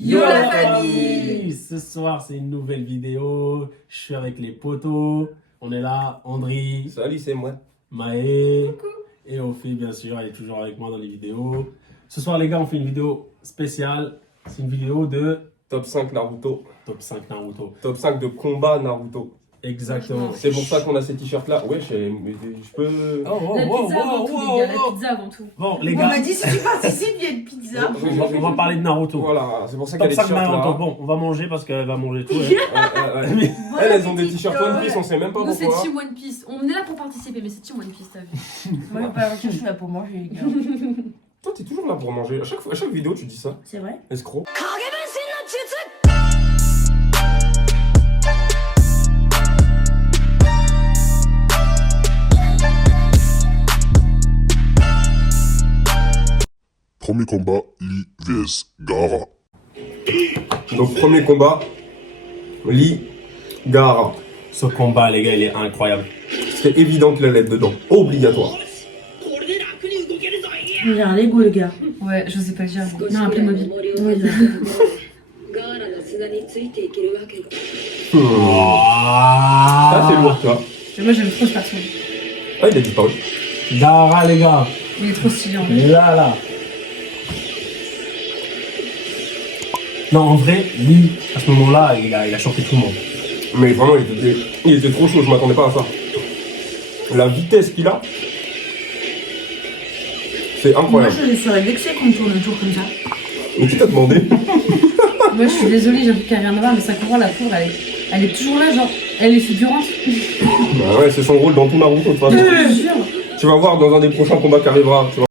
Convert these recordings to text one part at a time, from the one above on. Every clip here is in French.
Yo la famille! Ce soir, c'est une nouvelle vidéo. Je suis avec les potos. On est là, Andri, Salut, c'est moi. Maë et Ophi, bien sûr. Elle est toujours avec moi dans les vidéos. Ce soir, les gars, on fait une vidéo spéciale. C'est une vidéo de Top 5 Naruto. top 5 Naruto. Top 5 de combat Naruto. Exactement. C'est pour ça qu'on a ces t-shirts là. Ouais, je peux. Oh, La pizza avant tout, les gars, la pizza avant tout. Bon, les On gars, m'a dit si tu participes, il y a une pizza. on va parler de Naruto. Voilà, c'est pour ça qu'il y a Top des 5 t-shirts Naruto. là. Bon, on va manger parce qu'elle va manger tout. Ouais. Bon Elles ont des appétit. t-shirts One Piece, on sait même pas Nous, c'est pourquoi. Team One Piece. On est là pour participer, mais c'est Team One Piece, t'as vu. Moi, je vais pas mentir, je suis là pour manger, les gars. Toi, t'es toujours là pour manger. À chaque vidéo, tu dis ça. C'est vrai? Escroc. Premier combat, Lee vs Gaara. Donc, premier combat, Lee Gaara. Ce combat, les gars, il est incroyable. C'est évident que la lettre dedans. Obligatoire. J'ai un Lego, le gars. Ouais, je sais pas dire. Non, un Playmobil. Ça, c'est lourd, tu vois. Et moi, j'aime trop ce perso. Ah, il a disparu. Gaara, les gars. Il est trop stylé en Il fait. est là. Non, en vrai, lui, à ce moment-là, il a choqué tout le monde. Mais vraiment, il était trop chaud, je m'attendais pas à ça. La vitesse qu'il a, c'est Moi, incroyable. je serais vexée qu'on me tourne autour comme ça. Mais qui t'a demandé? Moi, je suis désolée, j'avoue qu'il n'y a rien à voir, mais Sakura, la pauvre, elle est toujours là, genre, elle est figurante. Bah ouais, c'est son rôle dans tout Naruto, de toute façon. Je te jure. Tu vas voir dans un des prochains combats qui arrivera, tu vois.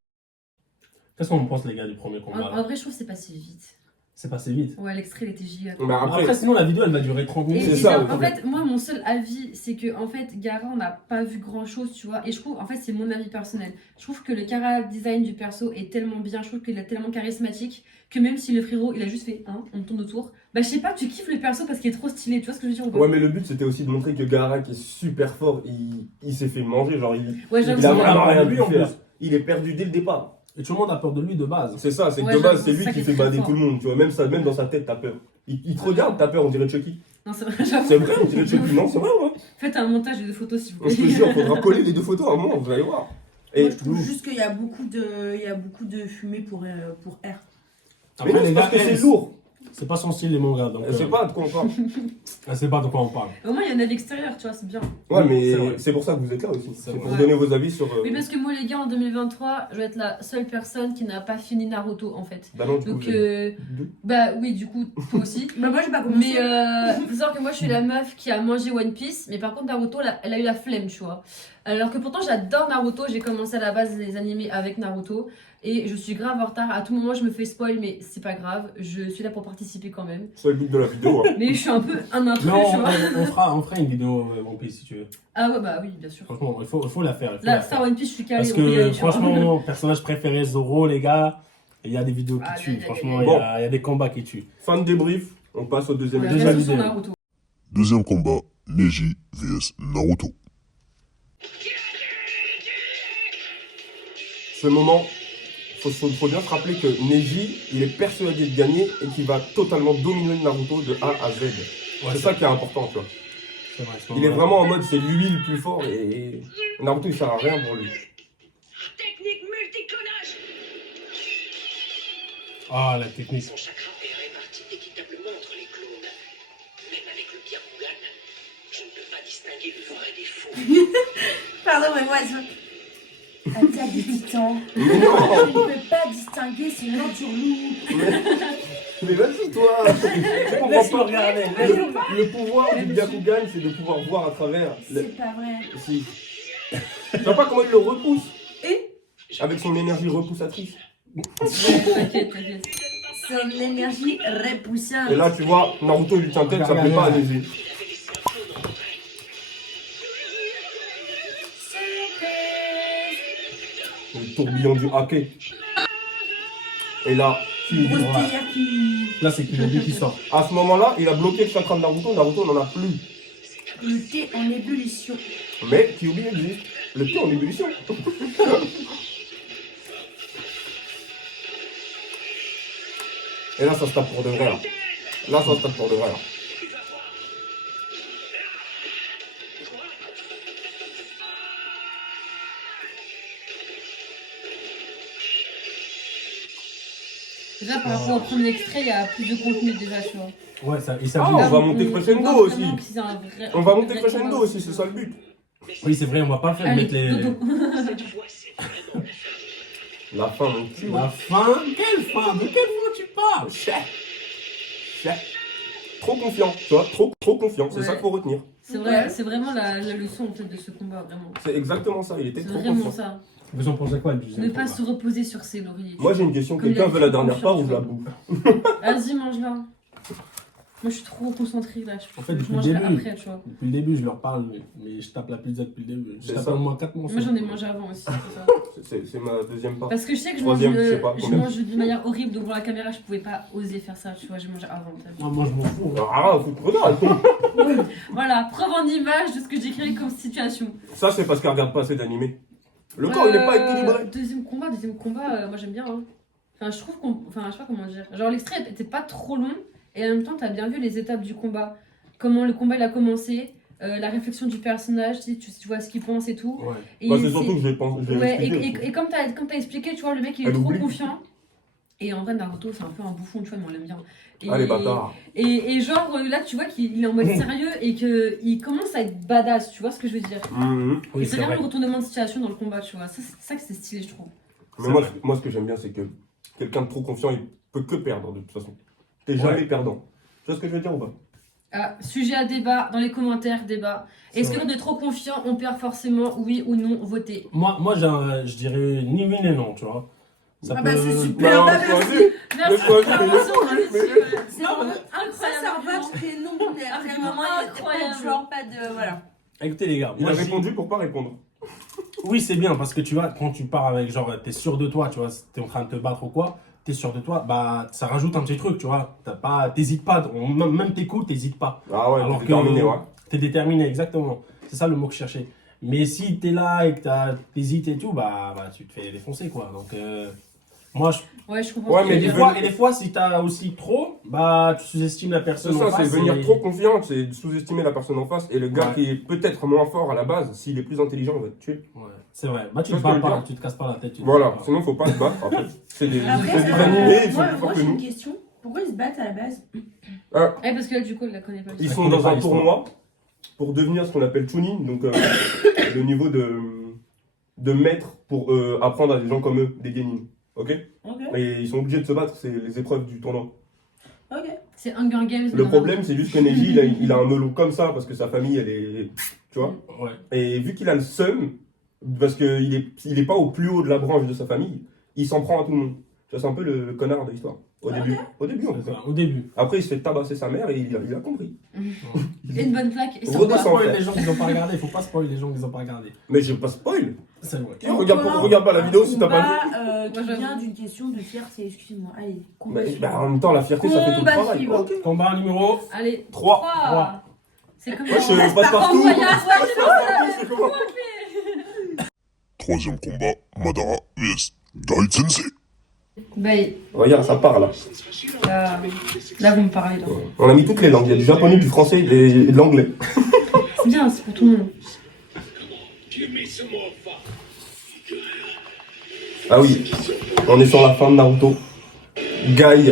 Qu'est-ce qu'on pense, les gars, du premier combat En là vrai, je trouve que c'est passé vite. C'est passé vite. Ouais, l'extrait, il était giga. Mais Après, sinon, la vidéo, elle va durer 30 Et minutes. C'est ça, le en problème. fait, moi, mon seul avis, c'est que en fait, Gaara, on n'a pas vu grand chose, tu vois. Et je trouve, en fait, c'est mon avis personnel. Je trouve que le chara design du perso est tellement bien, je trouve qu'il est tellement charismatique que même si le frérot, il a juste fait on tourne autour, bah je sais pas, tu kiffes le perso parce qu'il est trop stylé, tu vois ce que je veux dire ou pas? Ouais, mais le but c'était aussi de montrer que Gaara, qui est super fort, il s'est fait manger. Genre, Ouais, il j'avoue. a c'est vraiment vrai. rien Lui, pu en faire. plus. Il est perdu dès le départ. Et tout le monde a peur de lui de base. C'est ça, c'est que Ouais, de base, j'avoue, c'est c'est lui ça qui qui fait est très bader fort. tout le monde, tu vois. Même dans sa tête, t'as peur. Il te regarde, t'as peur, on dirait Chucky. Non, c'est vrai, j'avoue. C'est vrai, on dirait Chucky. Non, c'est vrai, ouais. Faites un montage de deux photos s'il vous Je te plaît. jure, faudra coller les deux photos à un moment, vous allez voir. Et Moi, je trouve juste qu'il y a beaucoup de fumée pour R. mais Après, non, les c'est gars, parce que c'est elle, lourd. c'est pas son style, les mangas. Donc, Elle sait pas de quoi on parle. elle sait pas de quoi on parle. Au moins, il y en a à l'extérieur, tu vois, c'est bien. Ouais, Oui, mais c'est vrai. c'est pour ça que vous êtes là aussi. C'est vrai. pour donner vos avis sur. Oui, parce que moi, les gars, en 2023, je vais être la seule personne qui n'a pas fini Naruto en fait. Bah non, du coup, Donc, deux. bah oui, du coup, toi aussi. Bah, moi, j'ai pas commencé. Mais faut savoir que moi je suis la meuf qui a mangé One Piece, mais par contre Naruto elle a eu la flemme, tu vois. Alors que pourtant j'adore Naruto, j'ai commencé à la base les animés avec Naruto et je suis grave en retard. À tout moment je me fais spoil, mais c'est pas grave, je suis là pour participer quand même. C'est le but de la vidéo. Hein. Mais je suis un peu un intrus, Non, tu vois. on fera une vidéo One Piece si tu veux. Ah ouais, bah oui, bien sûr. Franchement, il faut la faire. il faut Là, la faire. ça One Piece, je suis calée. Parce on peut y que aller, tu vois. franchement, mon personnage préféré Zoro, les gars, il y a des vidéos qui Ah, tuent. aïe, aïe, Franchement, aïe, il y a des combats qui tuent. Fin de débrief, on passe au deuxième Ouais, déjà reste vidéo. sur Naruto. Deuxième combat, Neji vs Naruto. Ce moment, faut bien se rappeler que Neji, il est persuadé de gagner et qu'il va totalement dominer Naruto de A à Z. Ouais, C'est ça qui est important, tu vois. c'est vrai, ce Il est moment-là. vraiment en mode c'est lui le plus fort et Naruto il sert à rien pour lui. Technique multiclonage. Ah, la technique. Son chakra est réparti équitablement entre les clones. Même avec le Byakugan, je ne peux pas distinguer le vrai des faux. Pardon, mais moi, attaque des titans. Mais Je non, ne peux pas distinguer sinon tu reloues. mais vas-y toi. Tu comprends Laisse-le pas. regarder. Le pouvoir du Byakugan, c'est de pouvoir voir à travers. C'est pas vrai. Si. Tu vois pas comment il le repousse Et avec son énergie repoussatrice. Ouais, t'inquiète, t'inquiète. son énergie repoussante. Et là tu vois, Naruto il lui tient tête, ça plaît pas à Neji. Le tourbillon du hake. Et là, Grosse Voilà. théière qui. Là, c'est Kyuubi qui sort. à ce moment-là, il a bloqué le chakra de Naruto, Naruto n'en a plus. Le thé en ébullition. Mais Kyuubi existe. Le thé en ébullition. Et là, ça se tape pour de vrai, là. Là, ça se tape pour de vrai, là. Déjà, par rapport au premier extrait, il y a plus de contenu déjà, tu vois. Ouais, ça, et ça Ah, bouge. on va monter crescendo voit aussi. vraiment que c'est un vrai- On va un monter vrai crescendo combat. aussi, c'est ça le but. Oui, c'est vrai, on va pas faire Allez, mettre les. dodo. Cette fois, c'est vraiment la fin. La fin, mon cul. La fin? Quelle fin? De quelle fin tu parles? Trop confiant, tu vois, trop confiant, c'est Ouais. ça qu'il faut retenir. C'est vrai, c'est vraiment la leçon en fait de ce combat, vraiment. C'est exactement ça, il était C'est trop vraiment confiant. ça. Vous en pensez quoi le deuxième Ne pas combat se reposer sur ses lauriers. Moi j'ai une question, Comme il quelqu'un a veut dit, la dernière part confiance, ou je la tu bouffe? Vas-y, mange-la. Moi, je suis trop concentrée là. En fait, Je depuis le mangerai début. après, tu vois. Depuis le début, je leur parle, mais je tape la pizza depuis le début. Je C'est tape ça. au moins 4 morceaux. Moi, j'en ai mangé avant aussi. c'est ça. C'est ma deuxième part. Parce que je sais que je mange, Troisième, je sais pas, je combien. mange d'une manière horrible, donc pour la caméra, je pouvais pas oser faire ça, tu vois. J'ai mangé avant. t'as vu. Moi, je m'en fous. Ah, regarde. Voilà, preuve en image de ce que j'ai créé comme situation. Ça c'est parce qu'elle regarde pas assez d'animé. Le corps il est pas équilibré. Deuxième combat, moi j'aime bien. Hein. Enfin, je trouve qu'on. Enfin, je sais pas comment dire. Genre, l'extrait était pas trop long, et en même temps, t'as bien vu les étapes du combat. Comment le combat il a commencé, la réflexion du personnage, tu vois ce qu'il pense et tout. Ouais. Et Bah, c'est surtout que je vais Ouais, expliquer. et comme t'as expliqué, tu vois, le mec il est Elle trop oublie. confiant. Et en vrai, Naruto, c'est un peu un bouffon, tu vois, mais on l'aime bien. Et, Ah les bâtards. et genre, là, tu vois qu'il est en mode sérieux et qu'il commence à être badass, tu vois ce que je veux dire. Mhm. Oui, Et c'est c'est vraiment vrai. le retournement de situation dans le combat, tu vois. C'est ça que c'est stylé, je trouve. Mais moi ce que j'aime bien c'est que quelqu'un de trop confiant il peut que perdre de toute façon. T'es Ouais. jamais perdant. Tu vois ce que je veux dire ou pas? Ah, sujet à débat, dans les commentaires, débat. Est-ce que vrai. l'on est trop confiant, on perd forcément, oui ou non, votez. Moi je dirais ni oui ni non, tu vois. Ça Ah bah, c'est Non, super, bah, choisis. merci. Mais choisis, mais- C'est Non, vraiment- mais- ça, c'est un match qui est non binaire. Ah, C'est vraiment incroyable. pas de genre, pas de. Voilà. Écoutez les gars, Il moi a je dis- répondu pour pas répondre. oui c'est bien parce que tu vois, quand tu pars avec genre t'es sûr de toi, tu vois, t'es en train de te battre ou quoi, t'es sûr de toi, bah ça rajoute un petit truc, tu vois. T'hésites pas, même tes coups, t'hésites pas. Ah ouais, Alors t'es que terminé, ouais. t'es déterminé, exactement. C'est ça le mot que je cherchais. Mais si t'es là et que t'hésites et tout, bah tu te fais défoncer quoi. Donc moi je. Ouais, je comprends. Ouais, ce que mais tu veux des dire. fois- Et des fois, si t'as aussi trop, bah tu sous-estimes la C'est personne en ça, c'est face. venir et- trop confiant, c'est sous-estimer la personne en face. Et le gars Ouais. qui est peut-être moins fort à la base, s'il est plus intelligent, il va te tuer. Ouais, c'est vrai. Bah tu Ça, te je peux bats le pas, dire. tu te casses pas la tête. Tu te Voilà, bats pas. sinon faut pas se battre. En fait, c'est des Après, c'est des animés, ils sont moi, plus forts que j'ai une nous. question. Pourquoi ils se battent à la base? Eh, parce que là, du coup, elle la connaît pas. Ils Ça sont connaît dans pas un l'histoire. tournoi pour devenir ce qu'on appelle tuning, donc le niveau de maître pour apprendre à des gens comme eux des genin. Ok? Ok. Et ils sont obligés de se battre, c'est les épreuves du tournoi. Ok. C'est Hunger Games. Le mais problème, c'est juste que Neji, il a un melon comme ça parce que sa famille, elle est. Tu vois? Ouais. Et vu qu'il a le seum, parce qu'il est pas au plus haut de la branche de sa famille, il s'en prend à tout le monde. Tu vois, c'est un peu le connard de l'histoire. Au début. Au début, en C'est fait. ça, au début. Après, il se fait tabasser sa mère et il a compris. Et une bonne plaque. Et ça Faut pas Redescends. repart. spoiler les gens qui n'ont pas regardé. Faut pas spoiler les gens qui n'ont pas regardé. Mais je pas spoil. C'est vrai. Et regarde pas la vidéo si t'as pas vu. Qui Moi, j'avoue. vient d'une question de fierté, excuse-moi. Allez, combat Mais, suivant. en même temps, la fierté, ça fait tout le Combat travail. suivant. Ok. Combat numéro. Allez, 3. 3. C'est comme Moi, je passe En partout. voyage, ouais, C'est comment? Troisième combat, Madara vs Guy Sensei. Bah, Regarde, ça part là. là, vous me parlez. Là. On a mis toutes les langues. Il y a du japonais, du français et de l'anglais. C'est bien, c'est pour tout le monde. Give me some more fun. Ah oui, on est sur la fin de Naruto. Guy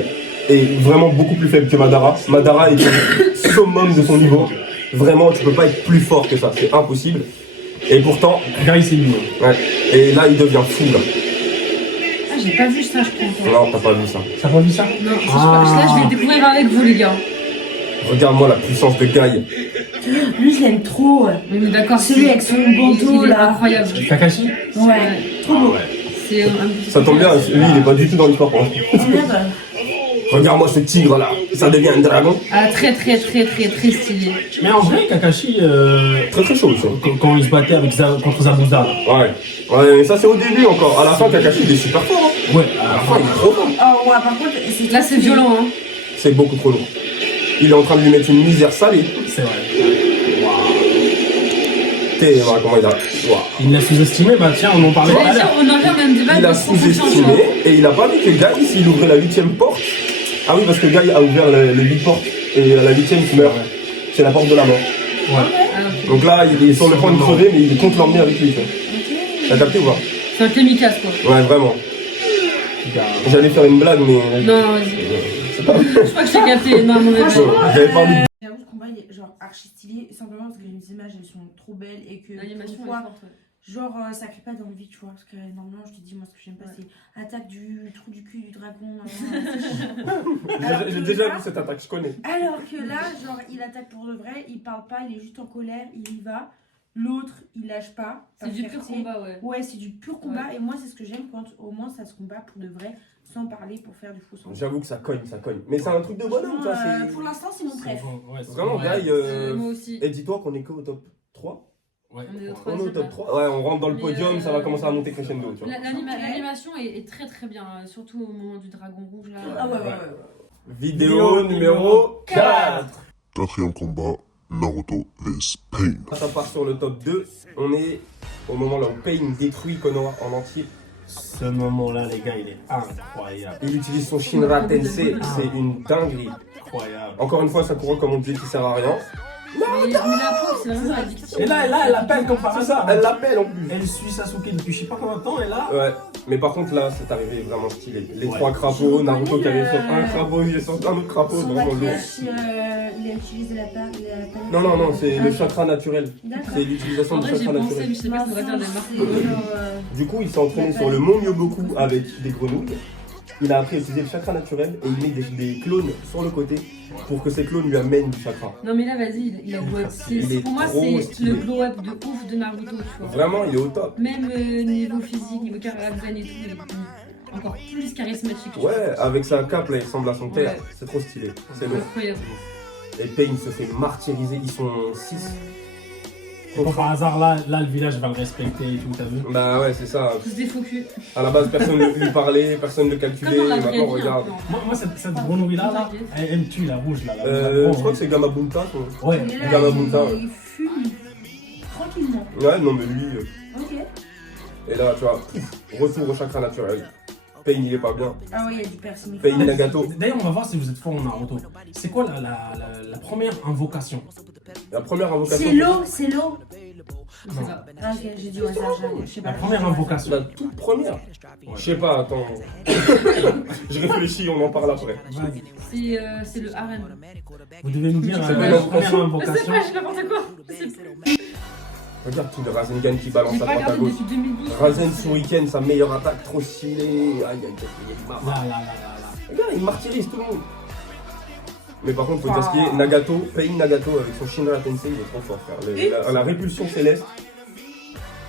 est vraiment beaucoup plus faible que Madara. Madara est au summum de son niveau. Vraiment, tu peux pas être plus fort que ça, c'est impossible. Et pourtant, Guy, c'est lui. ouais. Et là, il devient fou là. Ah, j'ai pas vu ça, je crois encore. Non, t'as pas vu ça. T'as pas vu ça? Non, ça, là, je vais le découvrir avec vous, les gars. Regarde-moi la puissance de Guy. Lui, je l'aime trop. On est d'accord. Celui avec son bandeau, il est là. incroyable. Kakashi? Ouais, trop beau. C'est Ça tombe bien, lui, il est pas du tout dans l'histoire pour l'instant. C'est bien, bah. Regarde-moi ce tigre là, ça devient un dragon. Ah, très, très, très, très, très stylé. Mais en vrai, Kakashi, Très très chaud ça. quand il se battait avec contre Zabuza, là. Ouais. Ouais, mais ça c'est au début encore. À la fin, Kakashi il est super fort. Hein. Ouais, À la fin, il est trop fort. Oh, ouais, par contre, c'est Là, c'est violent, hein. C'est beaucoup trop lourd. Il est en train de lui mettre une misère salée. c'est vrai. T'es, voilà comment il a. Waouh. Il l'a sous-estimé, bah tiens, on en parlait tout à l'heure. On en vient même débat Il de a trop confiance, sous-estimé hein. et il a pas vu que Guy, s'il ouvrait la 8ème porte, Ah oui, parce que Guy a ouvert les 8 portes et à la 8ème il meurt. C'est la porte de la mort. Ah, ok. Donc là, il est sur le point de crever, mais il compte l'emmener avec lui. Tu vois. Ok. T'as capté ou pas? C'est un kamikaze quoi. Ouais, vraiment. J'allais faire une blague, mais. Non, vas-y. Je crois que j'ai capté. Non, mauvais Franchement, jeu. J'avais pas envie de- j'avoue, ce combat il est genre archi stylé, simplement parce que les images elles sont trop belles et que L'animation est parfois, forte. Ouais. genre ça crée pas d'envie, tu vois. Parce que normalement, je te dis, moi ce que j'aime pas, c'est attaque du trou du cul du dragon. J'ai déjà vu cette attaque, je connais. Alors que là, genre, il attaque pour de vrai, il parle pas, il est juste en colère, il y va. L'autre, il lâche pas. C'est du pur combat, ouais. Ouais, c'est du pur combat. Et moi, c'est ce que j'aime quand au moins ça se combat pour de vrai, sans parler pour faire du faux sens. J'avoue que ça cogne, ça cogne. Mais c'est un truc de bonhomme, toi. C'est Pour l'instant, c'est mon préf. vraiment, Ouais, Guy. moi aussi. Et dis-toi qu'on est que au top 3. Ouais. On est au On est au troisième, top là. 3. Ouais, on rentre dans le Mais, podium, ça va commencer à monter crescendo, tu vois. L'animation est très très bien, surtout au moment du dragon rouge là. Ah ouais. Vidéo numéro 4. Quatrième combat, Naruto vs Pain. Ça part sur le top 2. On est au moment là où Pain détruit Konoha en entier. Ce moment-là, les gars, il est incroyable. Il utilise son Shinra Tensei, c'est une dinguerie. Incroyable. Encore une fois, Sakura, comme on dit, qui sert à rien. Mais la peau, c'est vraiment addictif. Et là, elle appelle comme par hasard. Elle l'appelle en plus. Elle suit Sasuke depuis je sais pas combien de temps, et là. Ouais, mais par contre là, c'est arrivé vraiment stylé. Les Ouais. 3 crapauds, Naruto qui arrive sur un crapaud, il est sur un autre crapaud, Son vraiment lourd. maquillage, il a utilisé la part. Non, c'est le chakra naturel. D'accord. C'est l'utilisation En du vrai, j'ai chakra pensé, mais naturel. je sais pas si on va dire des marques. Du coup, il s'est entraîné sur le mont Myoboku avec des grenouilles. Il a appris à utiliser le chakra naturel et il met des clones sur le côté pour que ces clones lui amènent du chakra. Non mais là vas-y, il a glow up. Il est Pour moi trop c'est stylé. le glow up de ouf de Naruto, tu vois. Vraiment, il est au top. Même niveau physique, niveau caractère et tout, il est encore plus charismatique. tu vois. Ouais, avec sa cape là, il ressemble à son père. Ouais. C'est trop stylé. C'est lourd. Incroyable. Et Pain se fait martyriser. Ils sont 6. Et comme par hasard, là, le village va le respecter et tout, t'as vu? Bah ouais, c'est ça. Tous des faux culs. À la base, personne ne lui parlait, personne ne le Comme calculait. dans la vraie Maintenant, vie. regarde. Moi cette grenouille-là, elle me tue, la rouge, là. Je crois que c'est Gamabunta. Ouais. Il est là, Gamabunta, ouais. il fume tranquillement. Ouais, non, mais lui. Ok. Et là, tu vois, retour au chakra naturel. Pain, il est pas bien. Ah ouais, il y a du personnage. Pain Nagato. D'ailleurs, on va voir si vous êtes fort en Naruto. C'est quoi la première invocation? La première invocation. C'est l'eau. C'est ça. Ah ok, j'ai dit au hasard, je sais pas. La première invocation. La toute première. Je sais pas, attends. Je réfléchis, on en parle après. Vas-y. C'est le harem. Vous devez nous dire C'est la quoi première Je sais invocation. pas, je n'importe quoi. Je sais plus. Regarde tout le Rasengan qui balance J'ai à pas droite à regardé gauche. depuis 2012. Rasen Shuriken, sa meilleure attaque, trop stylée. Aïe, aïe, aïe, il marre. Là. Regarde, il martyrise tout le monde. Mais par contre, faut dire ce qui est Nagato, Pain Nagato avec son Shinra Tensei, il est trop fort, frère. La répulsion céleste.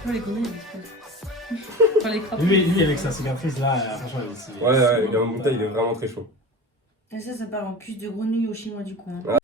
Moi les connais, enfin les crapauds. Lui avec sa cicatrice, là, franchement, Ouais, Gamabunta, il est vraiment très chaud. Et ça part en cuisse de grenouille au chinois du coin. Ouais.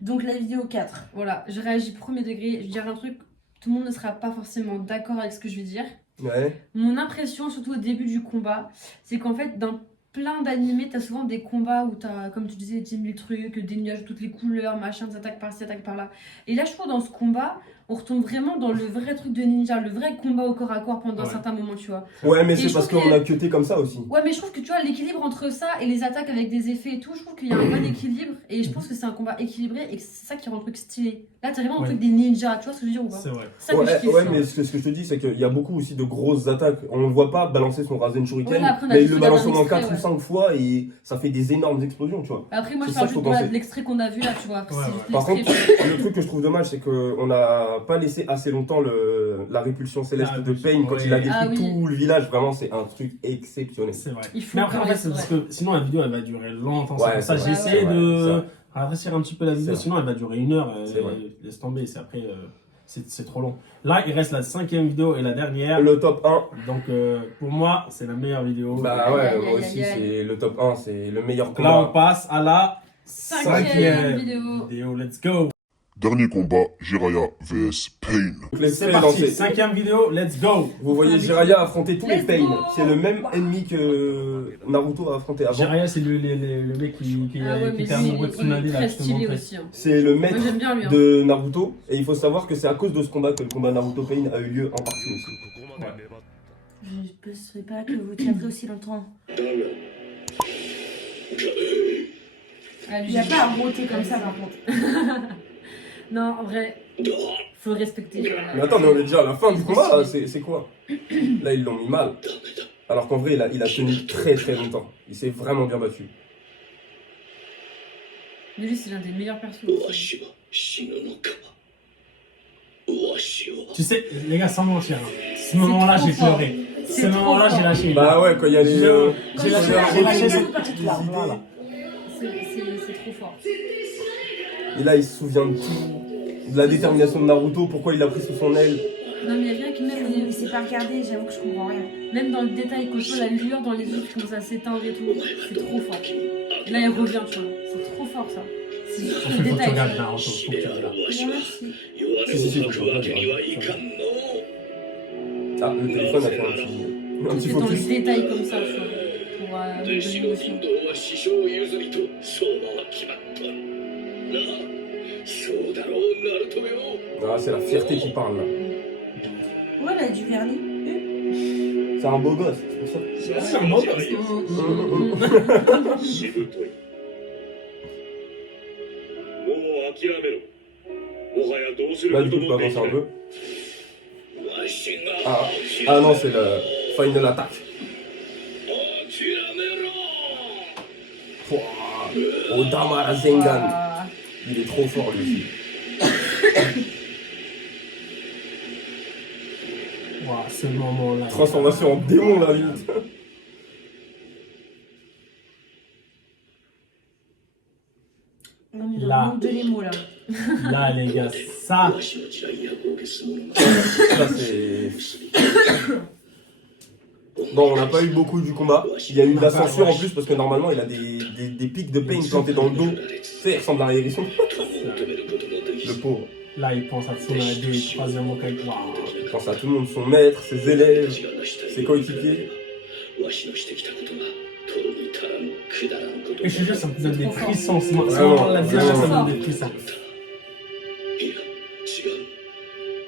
Donc la vidéo 4. Voilà, je réagis premier degré. Je vais dire un truc, tout le monde ne sera pas forcément d'accord avec ce que je vais dire. Ouais. Mon impression, surtout au début du combat, c'est qu'en fait, dans plein d'animés, t'as souvent des combats où t'as, comme tu disais, 10 000 trucs, des nuages de toutes les couleurs, machin, des attaques par-ci, attaques par-là. Et là, je trouve dans ce combat, on retombe vraiment dans le vrai truc de ninja, le vrai combat au corps à corps pendant certains moments, tu vois. Ouais, mais Et c'est je parce trouve qu'on que- a cuté comme ça aussi. Ouais, mais je trouve que tu vois, l'équilibre entre ça et les attaques avec des effets et tout, je trouve qu'il y a un bon équilibre. Et je pense que c'est un combat équilibré et que c'est ça qui rend le truc stylé. Là, t'as vraiment un Ouais. truc des ninjas, tu vois ce que je veux dire ou pas? C'est vrai. C'est ça que je kiffe. Ouais, hein. mais ce que je te dis, c'est qu'il y a beaucoup aussi de grosses attaques. On ne voit pas balancer son Rasen Shuriken, Ouais, mais après, on a mais il juste le regardé balance au un moins extrait, 4 ou ouais. 5 fois et ça fait des énormes explosions, tu vois. Après, moi, je C'est parle ça qu'il juste faut penser. de l'extrait qu'on a vu là, tu vois. C'est Ouais, juste ouais. Par l'extrait, contre, tu vois. le truc que je trouve dommage, c'est qu'on n'a pas laissé assez longtemps la répulsion céleste La de Pain répulsion, quand ouais. il a détruit Ah oui. tout le village. Vraiment, c'est un truc exceptionnel. C'est vrai. Il faut Mais après, en parler, fait, c'est c'est parce vrai. que sinon la vidéo elle va durer longtemps. Ouais, C'est pour ça que c'est j'ai vrai. essayé Ouais, de c'est raccourcir un petit peu la vidéo, C'est sinon elle va durer 1 heure. C'est vrai. Laisse tomber, c'est après. C'est trop long. Là, il reste la 5e vidéo et la dernière. Le top 1, Donc, pour moi, c'est la meilleure vidéo. bah ouais, Aïe, moi aïe, aussi, aïe, aïe. c'est le top 1, c'est le meilleur Donc là, on combat. passe à la 5e 5e vidéo. Let's go. Dernier combat, Jiraiya vs Pain. Donc, les C'est faits parti. lancés. 5e vidéo, let's go. Vous voyez Jiraiya affronter tous les Let's Pain. go. C'est le même ennemi que Naruto a affronté avant. Jiraiya, c'est le mec qui Ah ouais, mais était amoureux de il Tsunade, est là, très je te stylé montrais. aussi. hein. C'est le Moi, maître j'aime bien lui. hein. de Naruto. Et il faut savoir que c'est à cause de ce combat que le combat Naruto Pain a eu lieu en partie aussi. Je ne penserais pas que vous tiendrez aussi longtemps. Ah, lui, Il n'y a j'ai- pas à roter comme ça par contre. Non, en vrai, faut le respecter. Mais attends, mais on est déjà à la fin du combat, là, c'est quoi? Là, ils l'ont mis mal. Alors qu'en vrai, il a tenu très très longtemps. Il s'est vraiment bien battu. Mais lui, c'est l'un des meilleurs persos. わしは死ぬのか。わしは Tu sais, les gars, sans mentir, hein, ce moment-là, trop j'ai fort. pleuré. C'est Ce trop moment-là, fort. j'ai lâché. Bah ouais, quand il y a les. J'ai lâché les- des petites larmes, là, là. C'est trop fort. Et là, il se souvient de tout. De la détermination de Naruto, pourquoi il a pris sous son aile. Non, mais rien que même, Il s'est pas regardé, j'avoue que je comprends rien. même dans le détail, quand tu vois la lueur dans les yeux qui commence à s'éteindre et tout, c'est trop fort. Et là, il revient, tu vois. C'est trop fort ça. C'est juste En le fait, faut que tu détail. regardes Naruto, faut que tu regardes. わしは Merci. 弱音を吐くわけにはいかんの。 Ah, le téléphone a fait un petit C'est dans le focus. détail comme ça, tu vois. Pour me 弟 donner 子の l'émotion. 貧道は師匠譲りと相場は決まった。なあ、そうだろう、ナルトよ。 Ah, c'est la fierté qui parle là. Ouais, elle a du vernis. C'est un beau gosse, c'est pour ça. C'est un bon gosse. しぶとい。もう諦めろ。もはやどうする Là, こ du と coup, je peux もでき avancer ない un peu. わしが Ah, 諦 ah non, c'est le final attack. めろ。 Pouah. Odama Rasengan. Ah, Il est trop fort lui aussi. Ouah, ce moment-là. Transformation en démon là, limite. On est dans Là. le monde de l'émo là. Là, les gars, ça. わしの地雷役を消す者が Ça, c'est. Bon, on n'a pas eu beaucoup du combat. Il y a eu de la censure en plus parce que normalement il a des pics de pain plantés dans le dos. Tu sais, il ressemble à un hérisson. 友を止めることのでき Le pauvre. Là, il pense à Tsunade, troisième Hokage. Waouh. Il pense à tout le monde, son maître, ses élèves. 私が成したい ses coéquipiers. わしのしてきたことがとるに足らぬくだらんこと Et je te jure, ça me donne des Trop fort. frissons. C'est Vraiment, vraiment la vraiment. ça me donne des frissons. いや違う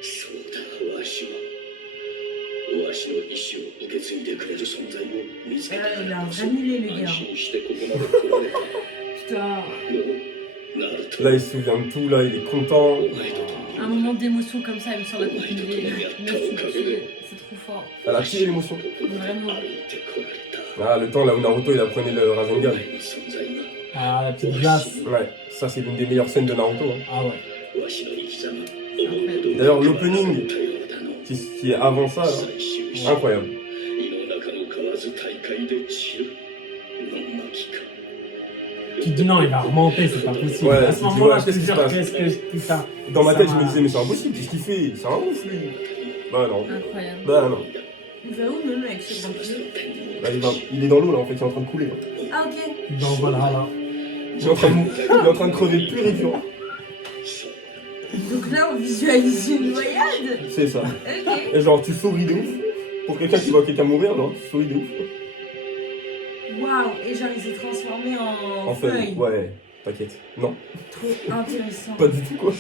そうだわしはわしの意志を受け継いでくれる存在を見つけた Il a un vrai mulet, le gars. 安心してここまで来られた putain. もうナルト Là, il se souvient de tout, là, il est content. お前と共に Un moment d'émotion comme ça, il me sort la coupe c'est trop fort. Elle a tiré l'émotion. Vraiment. 歩いてこられた Ah, le temps là où Naruto il apprenait le Rasengan. お前の存在が Ah, la petite glace. Ouais, ça c'est l'une des meilleures scènes de Naruto. Hein. Ah ouais. わしの生き様思うほど D'ailleurs, l'opening 多様だの qui est avant ça, là, 最終して incroyable. 胃の中の蛙大会で散るの巻か Tu te dis non, il va remonter, c'est pas possible. Ouais, À ce tu dis, moment-là, ouais, je te qu'est-ce qui se jure, passe qu'est-ce que putain. Dans ma Ça tête, je m'a- me disais, mais c'est impossible, qu'est-ce qu'il fait? C'est un ouf lui. Bah non. Incroyable. Bah non. Il va où même avec ce grand pied? Bah, il est dans l'eau là en fait, il est en train de couler. Là. Ah ok. Donc voilà, là. Il est en train de crever pur et dur. Donc là on visualise une noyade. C'est ça. Ok. Et genre, tu souris de ouf. Pour quelqu'un qui voit quelqu'un mourir, genre, tu souris de ouf. Waouh. Et genre il s'est transformé en En fait, feuille. ouais, t'inquiète. Non, Trop intéressant. pas du tout quoi.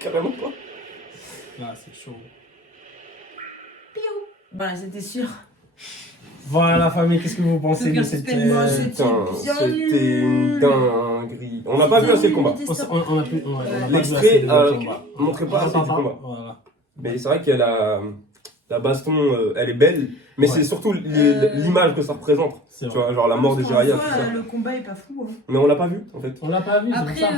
Carrément pas. Là, c'est chaud. Bah c'était sûr. Voilà, la famille, qu'est-ce que vous pensez de Aucun cette. suspense. Moi, c'est- Putain, bien c'était une nul. dinguerie. On n'a pas vu assez le combat. On a pu. On a pas vu L'extrait, assez de combat. montrait pas On assez entend du pas. combat. Voilà. Mais c'est vrai qu'il y a la baston, elle est belle. Mais Ouais. c'est surtout l'image que ça représente. C'est Tu vrai. vois, genre la mort de En Jiraiya, soi, tout ça. le combat est pas fou. Hein. Mais on l'a pas vu en fait. On l'a pas vu, c'est pour Après, ça.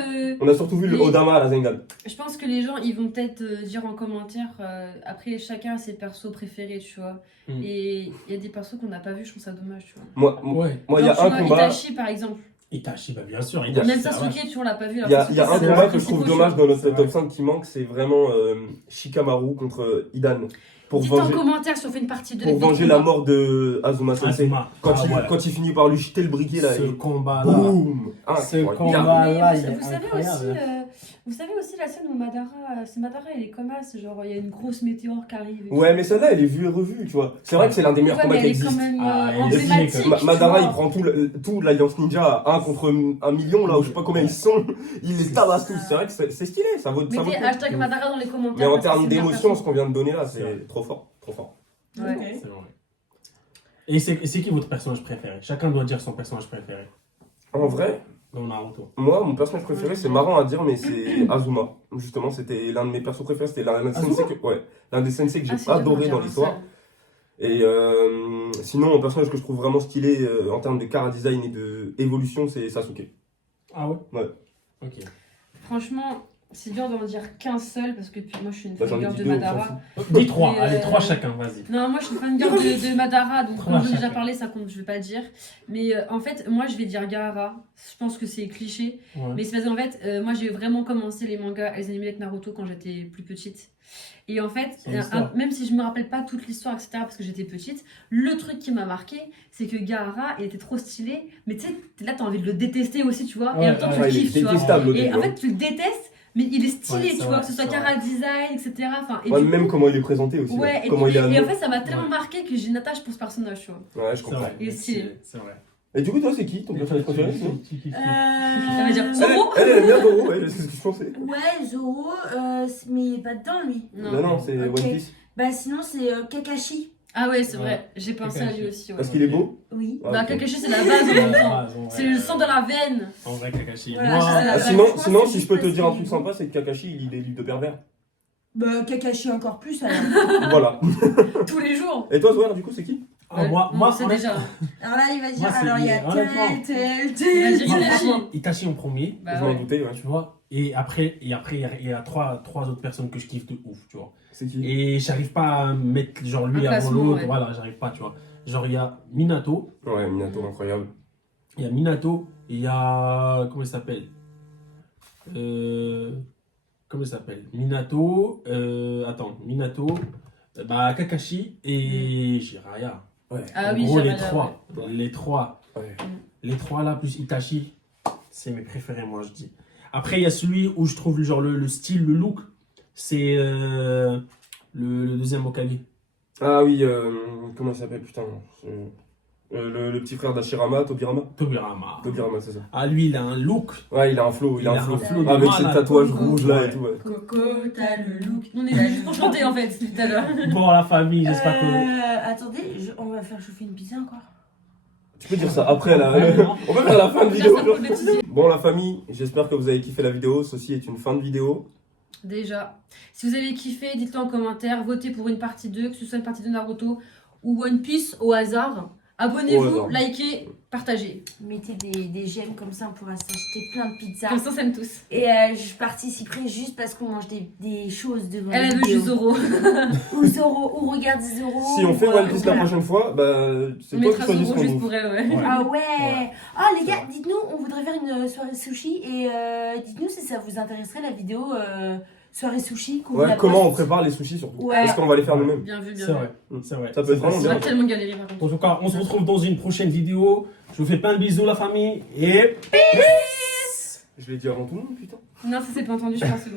On a surtout vu le Oui. Odama à la Zengan. je pense que les gens, ils vont peut-être dire en commentaire, après chacun a ses persos préférés, tu vois. Mm. Et il y a des persos qu'on n'a pas vus, je trouve ça dommage, tu vois. Moi, Ouais. il y a Genre, tu un vois, combat. Itachi, par exemple. Itachi, bah bien sûr. Il y a- Même c'est vrai. Sasuke, tu vois, on l'a pas vu. Il y a un c'est combat vrai. que je trouve C'est dommage dans notre C'est top vrai. 5 qui manque, c'est vraiment Shikamaru contre Idan. Pour Dites en venger, commentaire si on fait une partie 2. pour venger la mort de Azuma Sensei. Asuma. Quand, Ah, il, ouais. quand il finit par lui jeter le briquet là, Ce et combat-là. boum. Ce Incroyable. combat. Mais là, vous, il est vous savez incroyable. aussi, vous savez aussi la scène où Madara, c'est Madara, il est comme as, genre il y a une grosse météore qui arrive. et Ouais, tout. mais celle-là, elle est vue et revue, tu vois. C'est vrai que c'est l'un des meilleurs Ouais, combats mais qui elle est quand existe. même Ah, elle est emblématique. stylée, Ma- tu Madara, vois. il prend tout l'Alliance Ninja, 1 contre 1 million, là où je sais pas combien ils sont. Il les tabasse tous. C'est vrai que c'est stylé, ça vaut le Mettez coup. hashtag Madara dans les commentaires. Mais en parce que termes c'est bien d'émotion, perso. ce qu'on vient de donner là, C'est vrai. c'est trop fort. Trop fort. Ouais. Ok. C'est vrai. Et c'est qui votre personnage préféré? Chacun doit dire son personnage préféré. En vrai, Dans Naruto. Moi, mon personnage préféré, c'est marrant à dire, mais c'est Azuma. Justement, c'était l'un de mes persos préférés. C'était l'un des sensei que j'ai c'est dur adoré d'en dans dire un l'histoire. Et sinon, mon personnage que je trouve vraiment stylé en termes de chara design et de évolution, c'est Sasuke. Ah ouais? Ouais. Ok. Franchement, c'est dur d'en dire qu'un seul parce que moi je suis une Bah, j'en ai fangirl dit de deux, on s'en Madara. Dis 3, Mais, allez, 3 chacun, vas-y. Non, moi je suis fangirl de Madara, donc Trois comme j'en ai chacun. déjà parlé, ça compte, je vais pas le dire. Mais en fait, moi je vais dire Gaara. Je pense que c'est cliché. Ouais. Mais c'est parce qu'en fait, moi j'ai vraiment commencé les mangas et les animés avec Naruto quand j'étais plus petite. Et en fait, Son histoire. même si je me rappelle pas toute l'histoire, etc., parce que j'étais petite, le truc qui m'a marqué, c'est que Gaara, il était trop stylé. Mais tu sais, là t'as envie de le détester aussi, tu vois. Et en même temps, tu le il est kiffes, tu vois. détestable au Et début. en fait, tu le détestes, mais il est stylé, Ouais, tu c'est vois, vrai, que ce soit c'est chara design, etc. Enfin, et Ouais, du même coup, comment il est présenté aussi. ouais, et, Comment il est et en amené. fait, ça m'a tellement Ouais. marqué que j'ai une attache pour ce personnage, tu vois. Ouais, je C'est comprends. vrai. Et stylé. C'est vrai. Et du coup, toi, c'est qui ton personnage préféré sinon Ça veut dire Elle, Zoro. elle aime bien Zoro, ouais, c'est ce que je pensais. Ouais, Zoro, mais il est pas dedans lui. Non, non, c'est Ok. One Piece. Bah sinon c'est Kakashi. Ah ouais, c'est Ouais. vrai, j'ai pensé à lui Kakashi. aussi. Ouais. Parce qu'il est beau. Oui. Ah, Bah, ok. Kakashi, c'est la base en même temps. C'est le sang de la veine. En vrai, Kakashi. Voilà, Moi, c'est ça, Ah, la sinon, je sinon pense que si c'est je peux te parce dire un qu'il truc est sympa, c'est que Kakashi, il lit des livres de pervers. Bah Kakashi encore plus alors. Voilà. Tous les jours. Et toi, Zoé, du coup, c'est qui ah, moi, c'est honnêtement, déjà. Alors là il va dire Moi, c'est alors il y a bien, honnêtement. Vas-y, moi, Itachi. franchement, Itachi en premier, Bah Je m'en ouais. doutais, ouais. tu vois. Et après, il y a trois autres personnes que je kiffe de ouf, tu vois. C'est qui? Et j'arrive pas à mettre genre lui Un avant classement, l'autre, ouais. voilà, j'arrive pas, tu vois. Genre, il y a Minato, Ouais, Minato, incroyable. il y a Minato, il y a. Comment il s'appelle Comment il s'appelle Minato, attends, Minato, bah, Kakashi et Jiraiya. Ouais. Ah En oui, gros, Jiraiya, les trois. Ouais. Les trois là, plus Itachi, c'est mes préférés, moi, je dis. Après, il y a celui où je trouve genre le style, le look, c'est le deuxième Hokage. Ah oui, comment il s'appelle, putain le petit frère d'Ashirama, Tobirama. Tobirama. Tobirama, c'est ça. Ah, lui, il a un look. Ouais, il a un flow, il a un flow. de Avec ses malade. tatouages rouges là Ouais. et tout, ouais. Coco, t'as le look. On est juste pour chanter en fait, tout à l'heure. Bon, la famille, j'espère que. Attendez, on va faire chauffer une pizza encore. Tu peux dire ça après là. On va faire la fin de Déjà, vidéo. ça peut le bêtisier. Bon, la famille, j'espère que vous avez kiffé la vidéo. Ceci est une fin de vidéo. Déjà. Si vous avez kiffé, dites-le en commentaire. Votez pour une partie 2, que ce soit une partie de Naruto ou One Piece au hasard. Au Abonnez-vous, hasard. likez, partagez. Mettez des j'aime comme ça, on pourra s'acheter plein de pizzas. Comme ça, on s'aime tous. Et je participerai juste parce qu'on mange des choses devant Elle la a vu vidéo. du Zoro. Ou Zoro, ou regarde Zoro. Si on fait voilà, One Piece la voilà. prochaine fois, bah c'est On toi qui mettra choisis ce Zoro qu'on juste bouffe. pour elle, ouais. Ouais. Ah ouais. Ouais. Ah les gars, dites-nous, on voudrait faire une soirée sushi et dites-nous si ça vous intéresserait la vidéo soirée sushi. qu'on vous Ouais, la comment on poste. prépare les sushis surtout. Ouais. Est-ce qu'on va les faire nous-mêmes? Bien vu, bien C'est vu. vrai, c'est vrai. Ça peut être vraiment On bien. va tellement galérer par contre. En tout cas, on se retrouve dans une prochaine vidéo. Je vous fais plein de bisous, la famille. Et. Je l'ai dit avant tout le monde, putain. Non, ça c'est pas entendu, je pense que c'est bon.